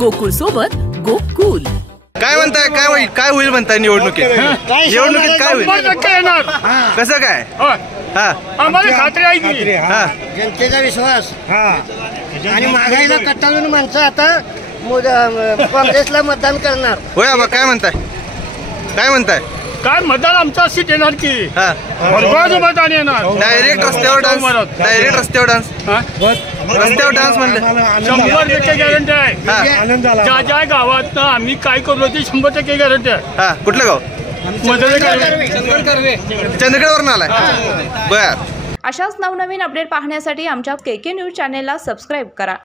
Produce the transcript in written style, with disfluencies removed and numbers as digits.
गोकुळ सोबत गोकुल. काय म्हणताय, काय होईल म्हणताय निवडणुकीत? निवडणुकीत काय होईल? कसं काय? आम्हाला खात्री आहे की जनतेचा विश्वास आणि महागाईला कटाळून माणसं आता काँग्रेसला मतदान करणार. होय आबा, काय म्हणताय? काय मतदान आमचा सीट येणार की भरघोस मतदान येणार. डायरेक्ट रस्त्यावर डान्स म्हणलं 100% गॅरंटी आहे. ज्या गावात आम्ही काय करलो ते 100% गॅरंटी आहे. कुठलं गाव? चंदगडवरून आलाय. बर. अशाच नवनवीन अपडेट पाहण्यासाठी आमच्या KK न्यूज चॅनेलला सबस्क्राईब करा.